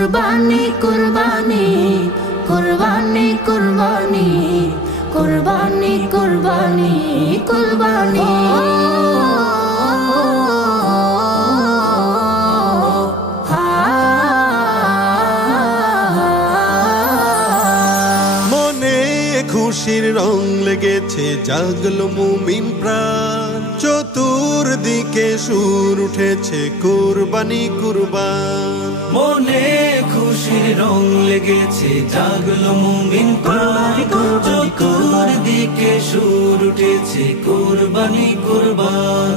কুরবানি কুরবানি কুরবানি কুরবানি কুরবানি কুরবানি কুরবানি খুশির রং লেগেছে জাগলো মুমিন প্রাণ চতুর্দিকে সুর উঠেছে কুরবানি কুরবান মনে খুশির রং লেগেছে জাগলো মুমিন প্রাণ চতুর্দিকে সুর উঠেছে কুরবানি কুরবান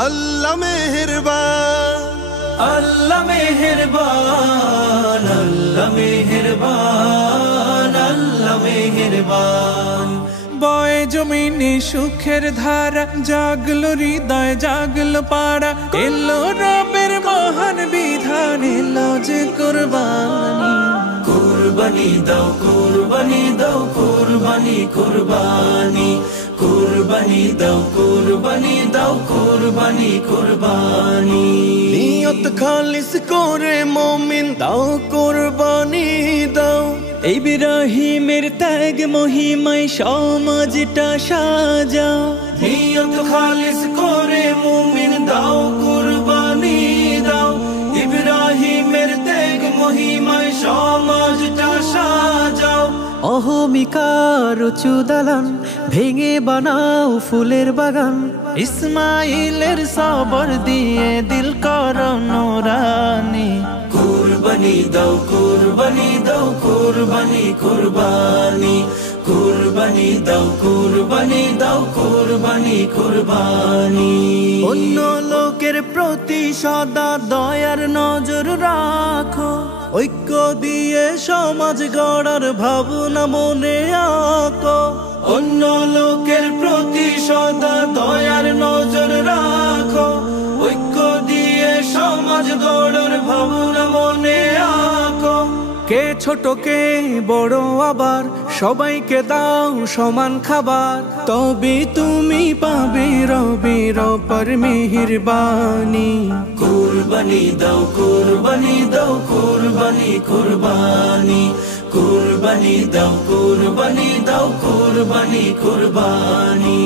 আল্লাহ মেহেরবান আল্লাহ মেহেরবান আল্লাহ মেহেরবান আল্লাহ মেহেরবান বয়ে জমিনে সুখের ধারা জাগলো হৃদয় জাগলো পাড়া এলো রবের মহান বিধান এলো যে কুরবানি কুরবানি দাও কুরবানি দাও কুরবানি কুরবানি কুরবানি দাও কুরবানি দাও কুরবানি কুরবানি নিয়ত খালিস করে মুমিন দাও কুরবানি দাও ইব্রাহিমের ত্যাগ মহিমায় সমাজটা সাজাও নিয়ত খালিস করে মুমিন দাও কুরবানি দাও ইব্রাহিমের ত্যাগ মহিমায় সমাজটা সাজাও অহমিকার উঁচু দালান ভেঙে বানাও ফুলের বাগান ইসমাইলের সবর দিয়ে দিল করো নুরানি কুরবানি দাও কুরবানি দাও কুরবানি কুরবানি কুরবানি দাও কুরবানি দাও কুরবানি কুরবানি অন্য লোকের প্রতি সদা দয়ার নজর রাখো ঐক্য দিয়ে সমাজ গড়ার ভাবনা মনে আঁকো অন্য লোকের প্রতি সদা দয়ার নজর রাখো ঐক্য দিয়ে সমাজ গড়ার ভাবনা মনে আঁকো কে ছোট কে বড় আবার সবাইকে দাও সমান খাবার তবে তুমি পাবে রবের পর মেহেরবানি কুরবানি দাও কুরবানি দাও কুরবানি কুরবানি কুরবানি দাও কুরবানি দাও কুরবানি কুরবানি